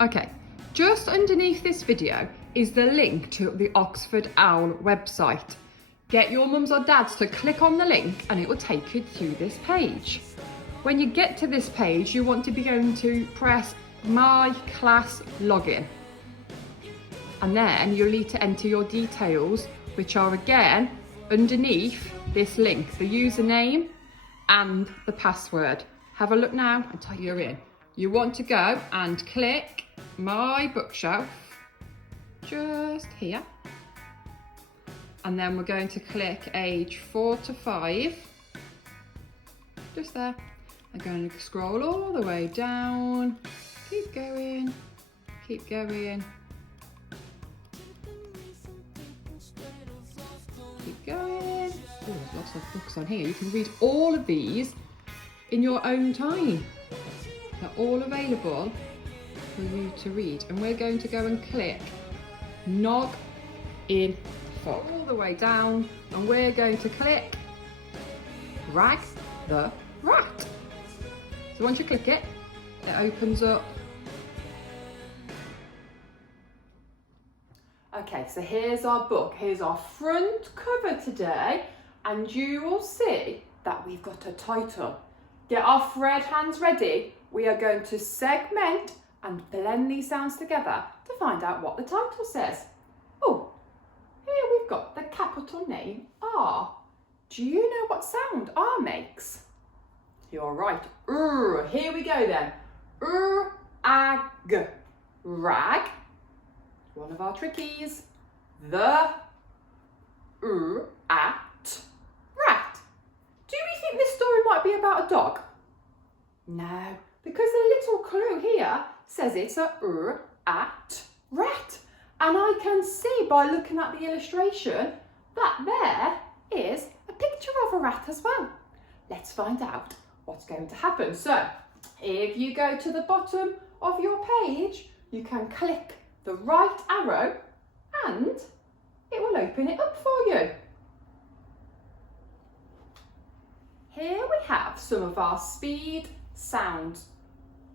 Okay, just underneath this video is the link to the Oxford Owl website. Get your mums or dads to click on the link and it will take you through this page. When you get to this page, you want to be going to press My Class Login. And then you'll need to enter your details, which are again underneath this link, the username and the password. Have a look now until you're in. You want to go and click My Bookshelf, just here. And then we're going to click age 4 to 5, just there. I'm going to scroll all the way down, keep going, keep going. Keep going. Oh, there's lots of books on here. You can read all of these in your own time. They're all available for you to read. And we're going to go and click Nog in Fog all the way down, and we're going to click Rag the Rat. So once you click it, it opens up. Okay, so here's our book. Here's our front cover today, and you will see that we've got a title. Get our thread hands ready. We are going to segment and blend these sounds together to find out what the title says. Oh, here we've got the capital name R. Do you know what sound R makes? You're right. Here we go then. Ag. Rag. One of our trickies. The at rat. Do we think this story might be about a dog? No, because the little clue here says it's a at rat. And I can see by looking at the illustration that there is a picture of a rat as well. Let's find out what's going to happen. So, if you go to the bottom of your page, you can click the right arrow and it will open it up for you. Here we have some of our speed sounds.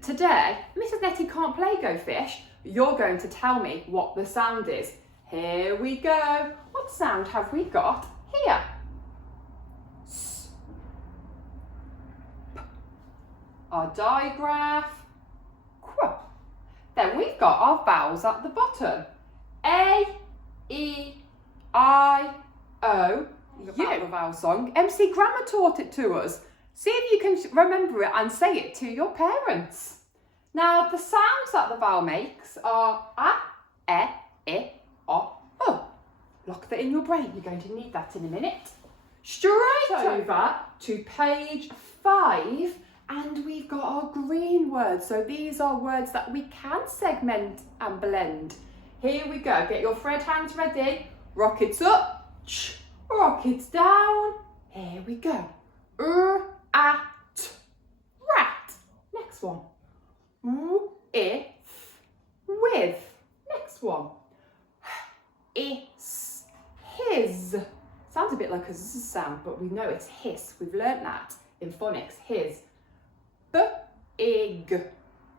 Today, Mrs Nettey can't play Go Fish. You're going to tell me what the sound is. Here we go. What sound have we got here? S. P. Our digraph. Qu. Then we've got our vowels at the bottom. A, E, I, O, U. The vowel song. MC Grammar taught it to us. See if you can remember it and say it to your parents. Now, the sounds that the vowel makes are A, E, I, O. Lock that in your brain. You're going to need that in a minute. Straight over to page 5. And we've got our green words. So these are words that we can segment and blend. Here we go. Get your thread hands ready. Rockets up. Rockets down. Here we go. At. Rat. Next one. If. With. Next one. Is. His. Sounds a bit like a z sound, but we know it's hiss. We've learnt that in phonics. His. Big.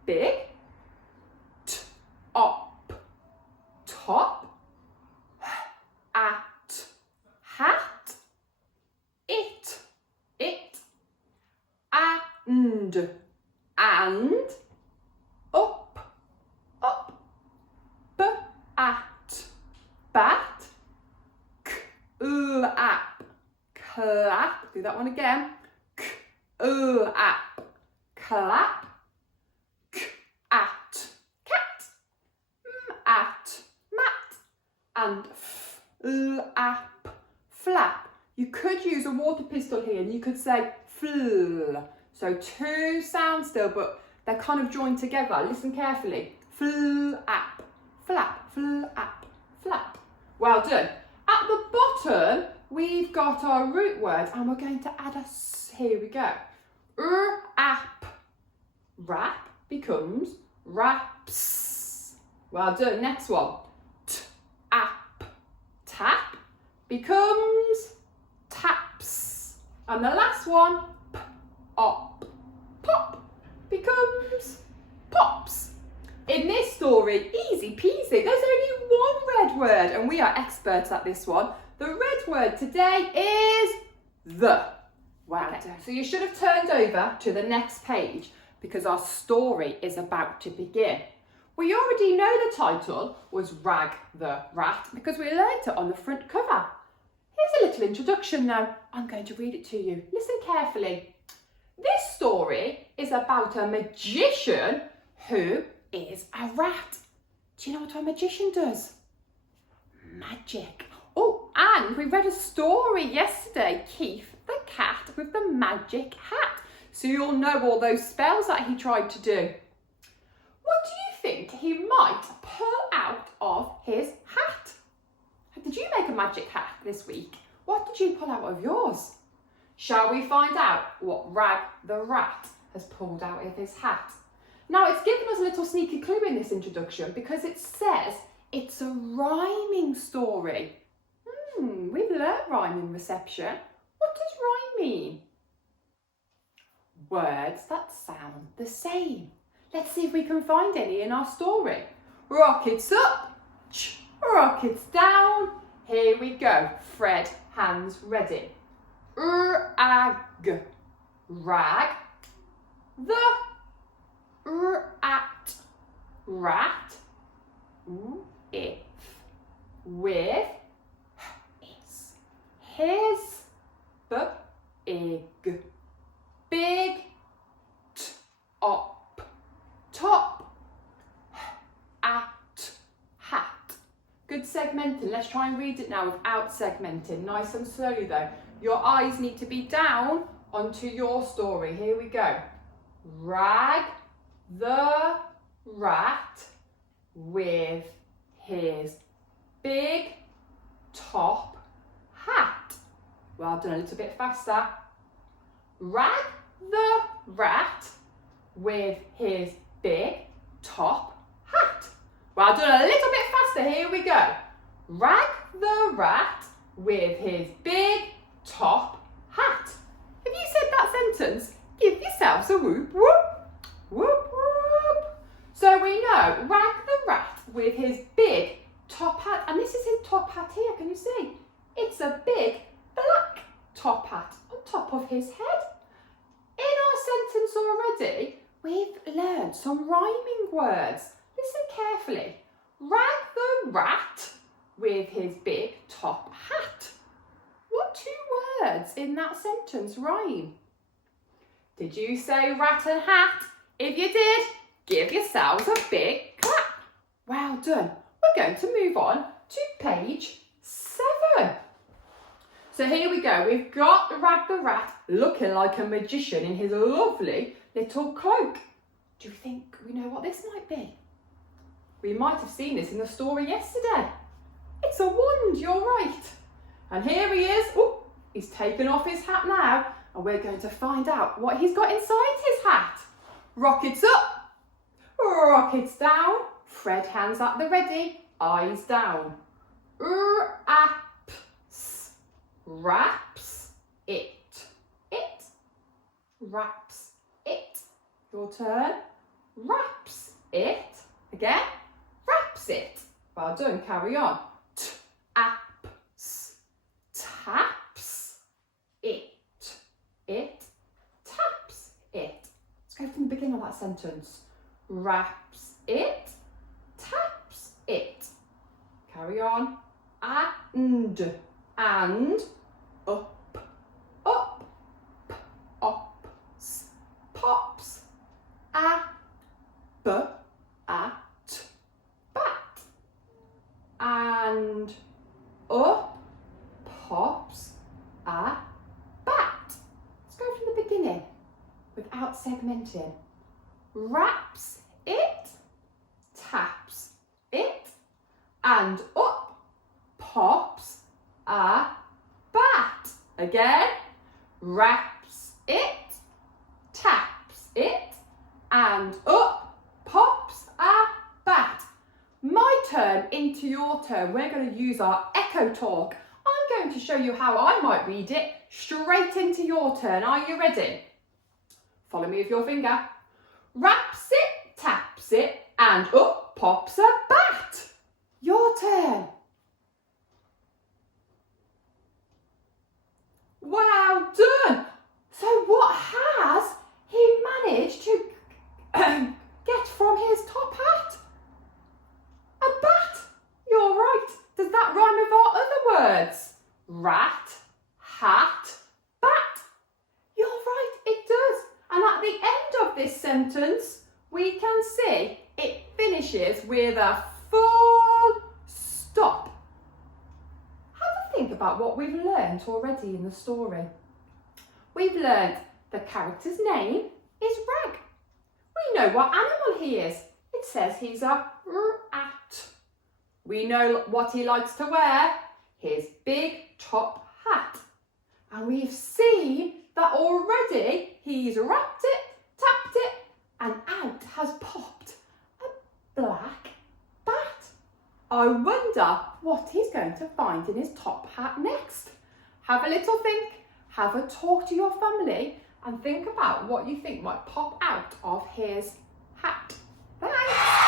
Big. Top. Top. At. Hat. It. It. And. Up. Up. At. Bat. Clap. Clap. Do that one again. Clap. Clap. At. Cat. At. Mat. And flap. Flap. You could use a water pistol here and you could say fl. So two sounds still, but they're kind of joined together. Listen carefully. Flap. Flap. Flap. Flap. Well done. At the bottom, we've got our root word and we're going to add a s. Here we go. App. Rap becomes raps. Well done. Next one. App. Tap becomes taps. And the last one. Op. Pop becomes pops. In this story, easy peasy. There's only one red word and we are experts at this one. The red word today is the. Wow. Okay. So you should have turned over to the next page because our story is about to begin. We already know the title was Rag the Rat because we learnt it on the front cover. Here's a little introduction now. I'm going to read it to you. Listen carefully. This story is about a magician who is a rat. Do you know what a magician does? Magic. Oh, and we read a story yesterday, Keith the cat with the magic hat. So you'll know all those spells that he tried to do. What do you think he might pull out of his hat? Did you make a magic hat this week? What did you pull out of yours? Shall we find out what Rag the Rat has pulled out of his hat? Now, it's given us a little sneaky clue in this introduction because it says it's a rhyming story. We've learnt rhyme in reception. What does rhyme mean? Words that sound the same. Let's see if we can find any in our story. Rockets up, rockets down. Here we go. Fred, hands ready. Rag, rag, the rat, rat, if, with, is, his, big, top, at, hat. Good segmenting. Let's try and read it now without segmenting. Nice and slowly though. Your eyes need to be down onto your story. Here we go. Rag the rat with his big top hat. Well done, a little bit faster. Rag the rat with his big top hat. Well done, a little bit faster. Here we go. Rag the rat with his big top hat. Have you said that sentence? Give yourselves a whoop whoop. Whoop whoop. So we know Rag the rat with his big top hat, and this is his top hat here, can you see? It's a big black top hat on top of his head. In our sentence already, we've learned some rhyming words. Listen carefully. Rag the rat with his big top hat. What two words in that sentence rhyme? Did you say rat and hat? If you did, give yourselves a big clap. Well done. We're going to move on to page 7. So here we go. We've got Rag the rat looking like a magician in his lovely little cloak. Do you think we know what this might be? We might have seen this in the story yesterday. It's a wand, you're right. And here he is. Oh, he's taken off his hat now, and we're going to find out what he's got inside his hat. Rockets up, rockets down. Fred, hands at the ready, eyes down. Raps, wraps it, wraps it. Your turn. Wraps it. Again, wraps it. Well done, carry on. Taps, taps it, taps it. Let's go from the beginning of that sentence. Wraps it, taps it. Carry on. And up, ops, pops, at, bat, and up pops a bat. Let's go from the beginning without segmenting. Wraps it, taps it, and up pops a bat. Again, wraps it, taps it, and up pops a bat. My turn into your turn. We're going to use our echo talk. I'm going to show you how I might read it straight into your turn. Are you ready? Follow me with your finger. Wraps it, taps it, and up pops a bat. Your turn. Well done. So what has he managed to get from his top hat? A bat. You're right. Does that rhyme with our other words? Rat, hat, bat. You're right, it does. And at the end of this sentence, we can see it finishes with a full stop. Have a think about what we've learned already in the story. We've learned the character's name is Rag. We know what animal he is. It says he's a rat. We know what he likes to wear, his big top hat. And we've seen that already he's wrapped it, tapped it, and out has popped a black bat. I wonder what he's going to find in his top hat next. Have a little think, have a talk to your family, and think about what you think might pop out of his hat. Thanks.